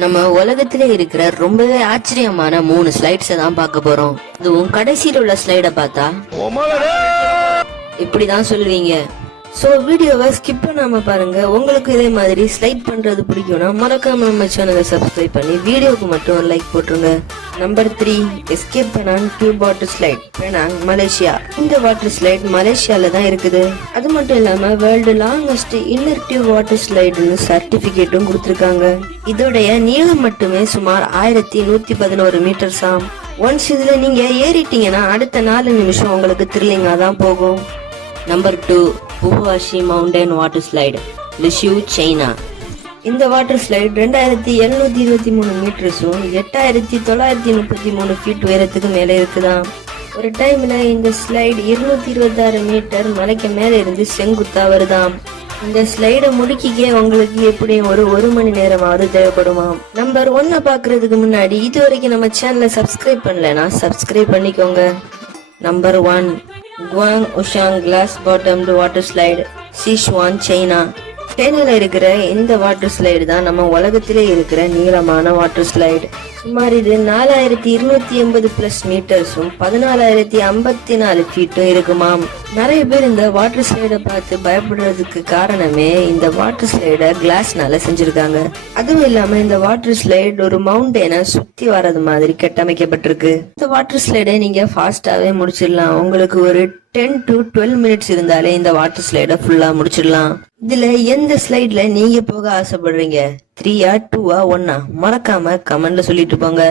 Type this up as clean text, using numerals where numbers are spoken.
நம்ம உலகத்திலே இருக்கிற ரொம்பவே ஆச்சரியமான 3 ஸ்லைட்ஸை தான் பார்க்க போறோம். இதுவும் கடைசியில் உள்ள ஸ்லைட பார்த்தா இப்படிதான் சொல்லுவீங்க. சோ வீடியோவை ஸ்கிப் பண்ணாம பாருங்க. உங்களுக்கு இதே மாதிரி ஸ்லைட் பண்றது பிடிக்கும்னா மறக்காம நம்ம சேனலை சப்ஸ்கிரைப் பண்ணி வீடியோக்கு மட்டும் ஒரு லைக் போட்டுருங்க. Number 3 escape Penang tube water slide, Penang, Malaysia. இந்த வாட்டர் ஸ்லைட் மலேசியால தான் இருக்குது. அது மட்டும் இல்லாம world longest inner tube water ஸ்லைடுன்னு சர்டிபிகேட்டும் கொடுத்திருக்காங்க. இதோடைய நீளம் மட்டுமே சுமார் 1111 மீட்டர்ஸ் ஆம். ஒன்ஸ் இதுல நீங்க ஏறிட்டீங்கன்னா அடுத்த 4 நிமிஷம் உங்களுக்கு த்ரில்லிங்கா தான் போகும். நம்பர் 2 புஹுவாஷி மவுண்டன் வாட்டர் ஸ்லைடு, லிஷியூ, சைனா. இந்த வாட்டர் ஸ்லைட் 2723 மீட்டர்ஸும் 8933 ஃபீட் உயரத்துக்கு மேலே இருக்குதாம். ஒரு டைம்ல இந்த ஸ்லைடு 226 மீட்டர் மலைக்கு மேல இருந்து செங்குத்தா வருதாம். இந்த ஸ்லைட முடிக்கே உங்களுக்கு எப்படியும் ஒரு மணி நேரமாவது தேவைப்படுமாம். நம்பர் 1 பாக்குறதுக்கு முன்னாடி இது வரைக்கும் நம்ம சேனலை சப்ஸ்கிரைப் பண்ணலனா சப்ஸ்கிரைப் பண்ணிக்கோங்க. நம்பர் 1 குவாங் உஷாங் glass bottomed water slide, Sichuan, China. சைனால இருக்கிற இந்த வாட்டர் ஸ்லைடு தான் நம்ம உலகத்திலே இருக்கிற நீளமான வாட்டர் ஸ்லைடு. சுமார் இது 4280 பிளஸ் மீட்டர்ஸும் 14054 ஃபீட்டும் இருக்குமாம். நிறைய பேர் இந்த வாட்டர் ஸ்லைட பார்த்து பயப்படுறதுக்கு காரணமே இந்த வாட்டர் ஸ்லைட கிளாஸ்னால செஞ்சிருக்காங்க. அதுவும் இல்லாம இந்த வாட்டர் ஸ்லைடு ஒரு மவுண்டனை சுத்தி வர்றது மாதிரி கட்டமைக்கப்பட்டிருக்கு. இந்த வாட்டர் ஸ்லைடை நீங்க ஃபாஸ்டாவே முடிச்சிடலாம். உங்களுக்கு ஒரு 10 to 12 மினிட்ஸ் இருந்தாலே இந்த வாட்டர் ஸ்லைட ஃபுல்லா முடிச்சிடலாம். இதுல எந்த ஸ்லைட்ல நீங்க போக ஆசைப்படுறீங்க? 3ஆ 2ஆ 1ஆ? மறக்காம கமெண்ட்ல சொல்லிட்டு போங்க.